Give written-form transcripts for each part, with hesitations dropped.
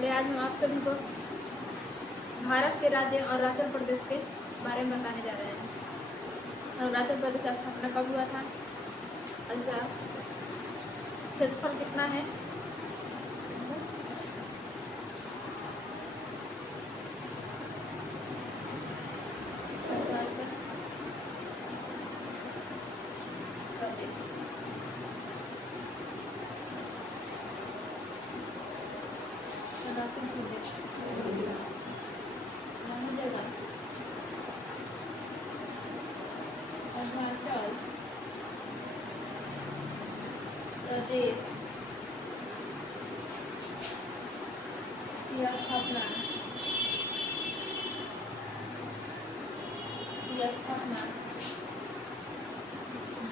चलिए आज हम आप सभी को भारत के राज्य अरुणाचल प्रदेश के बारे में बताने जा रहे हैं। अरुणाचल प्रदेश का स्थापना कब हुआ था, इसका क्षेत्रफल कितना है, अरुणाचल प्रदेश की स्थापना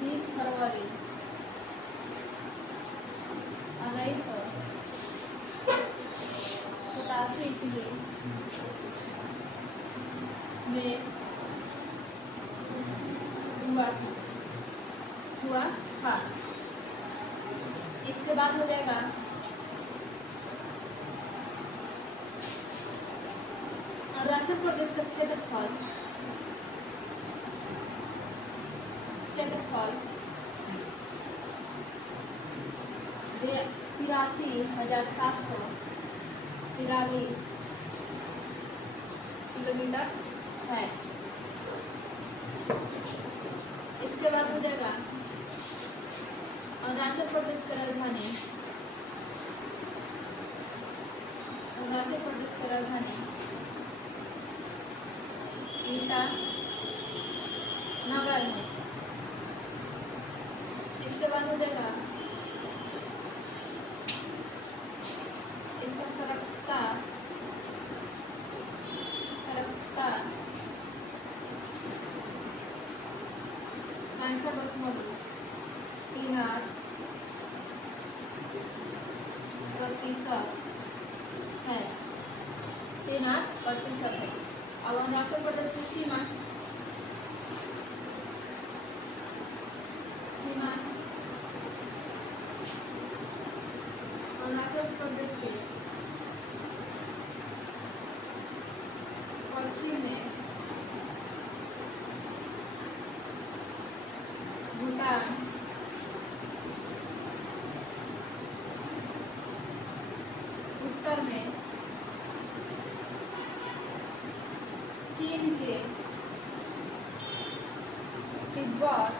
20 फरवरी 1987 ईस्वी में हुआ था। इसके बाद हो जाएगा अरुणाचल प्रदेश का क्षेत्रफल 83,743 किलोमीटर है। इसके बाद हो जाएगा अरुणाचल प्रदेश की राजधानी ईटानगर है। इसके बाद हो जाएगा इसका सरक्षता 65.38% है। 3% है। अब अरुणाचल प्रदेश की सीमा अरुणाचल प्रदेश के पश्चिम में भूटान, उत्तर में चीन के तिब्बत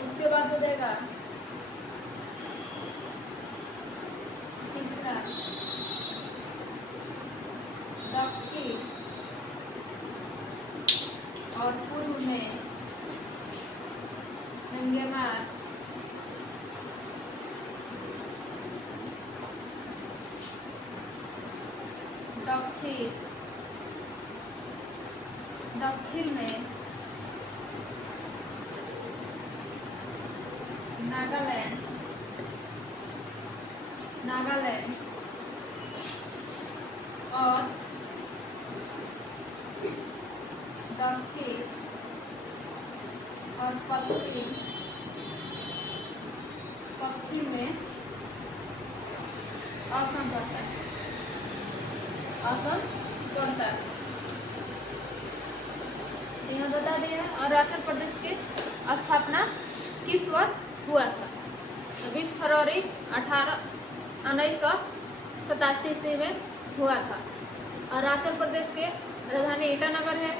उसके बाद हो जाएगा तीसरा दक्षिण और पूर्व में म्यांमार, दक्षिण में नागालैंड और दक्षिण और पश्चिम में असम पड़ता है। यहाँ बता दिया अरुणाचल प्रदेश के स्थापना किस वर्ष हुआ था। 20 फरवरी 1987 ईस्वी में हुआ था। अरुणाचल प्रदेश के राजधानी ईटानगर है।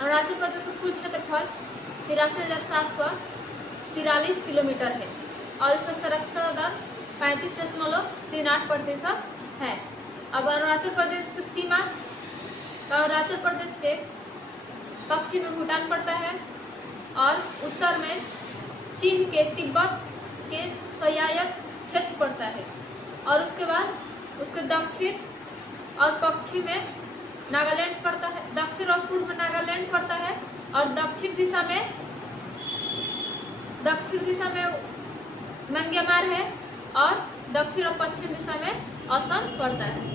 अरुणाचल प्रदेश का कुल क्षेत्रफल 83,743 किलोमीटर है और इसका साक्षरता दर 35.38% है। अब अरुणाचल प्रदेश की सीमा अरुणाचल प्रदेश के पश्चिम में भूटान पड़ता है और उत्तर में चीन के तिब्बत के सहायक क्षेत्र पड़ता है और उसके बाद उसके दक्षिण और पश्चिम में नागालैंड पड़ता है, दक्षिण और पूर्व में नागालैंड पड़ता है, और दक्षिण दिशा में म्यांमार है, और दक्षिण और पश्चिम दिशा में असम पड़ता है।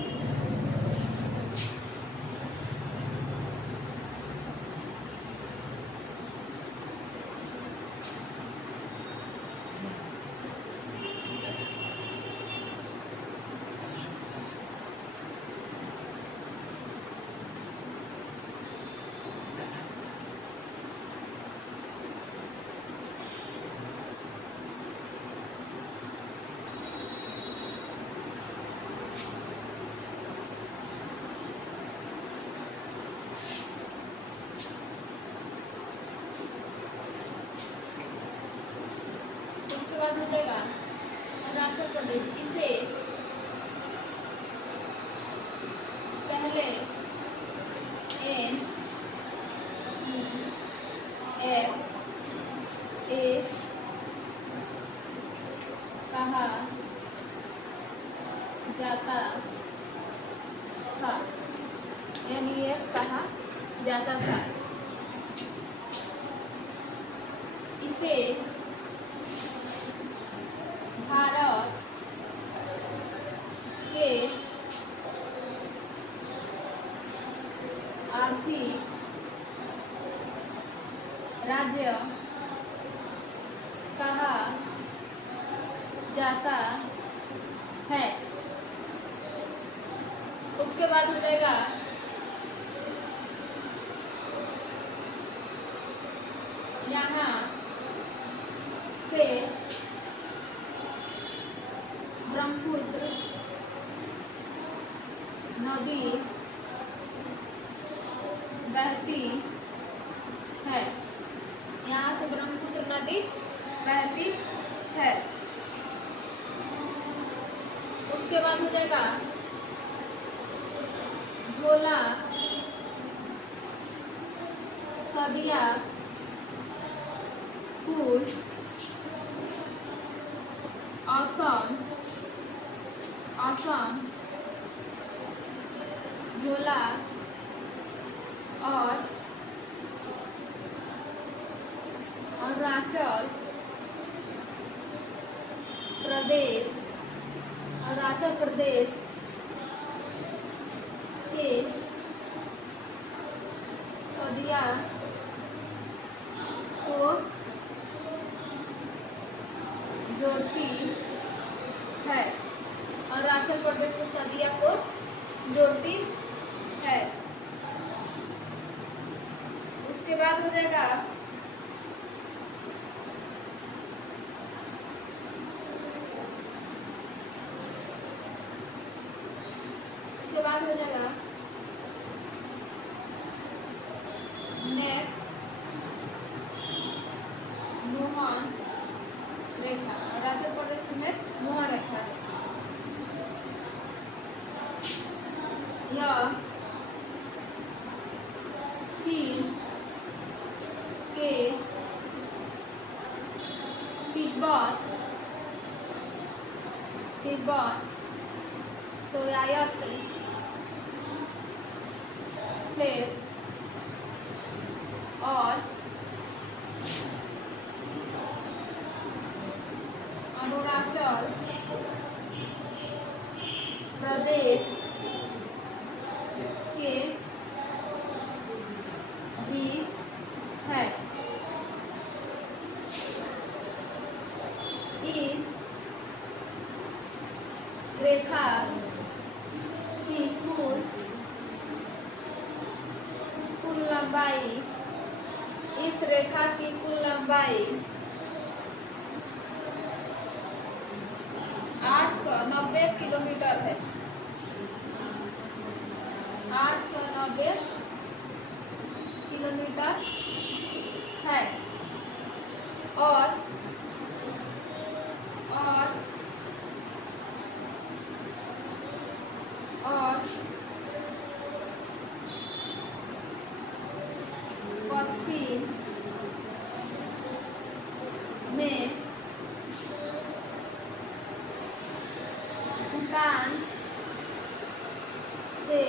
उसके बाद हो जाएगा अरुणाचल प्रदेश। इसे पहले NEFS कहा जाता था, NEF कहा जाता था। इसे भारत के आर्थिक राज्य कहा जाता है। उसके बाद हो जाएगा यहाँ से ब्रह्मपुत्र नदी बहती है। यहाँ से ब्रह्मपुत्र नदी बहती है। उसके बाद हो जाएगा ढोला सदिया पुर असम झोला और अरुणाचल प्रदेश के सदिया को जोड़ती है। अरुणाचल प्रदेश के सदिया को जोड़ती है। उसके बाद हो जाएगा नेक मोहन रेखा। अरुणाचल प्रदेश में मोहन रेखा है। यह चीन के तिब्बत सोयायत क्षेत्र और अरुणाचल प्रदेश के बीच है। इस रेखा की कुल लंबाई 890 किलोमीटर है। 890 किलोमीटर है। और पश्चिम में भूटान से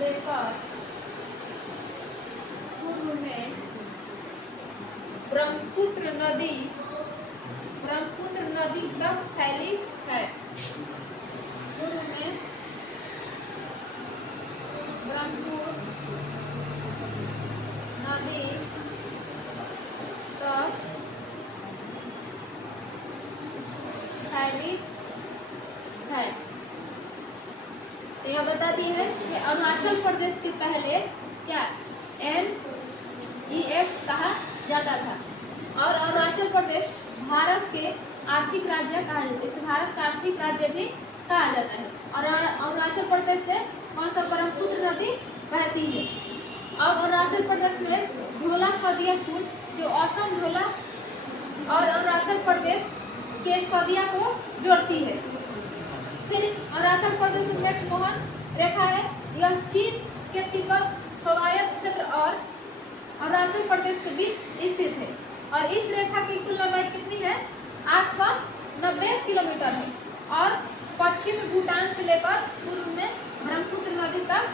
लेकर पूर्व में ब्रह्मपुत्र नदी तक फैली है। पूर्व में ब्रह्मपुत्र नदी तक फैली है। तो यह बताती है कि अरुणाचल प्रदेश के पहले क्या NEF कहा जाता था और अरुणाचल प्रदेश भारत के आर्थिक राज्य कहा जाता है। इसे भारत का आर्थिक राज्य भी कहा जाता है। और अरुणाचल प्रदेश से कौन सा ब्रह्मपुत्र नदी बहती है। अब अरुणाचल प्रदेश में ढोला सदिया पुल जो असम ढोला और अरुणाचल प्रदेश के सदिया को जोड़ती है। फिर अरुणाचल प्रदेश में मैकमोहन रेखा है। यह चीन के तिब्बत स्वायत्त क्षेत्र और अरुणाचल प्रदेश के बीच स्थित है और इस रेखा की कुल लंबाई कितनी है 890 किलोमीटर है और पश्चिम भूटान से लेकर पूर्व में ब्रह्मपुत्र नदी तक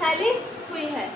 फैली हुई है।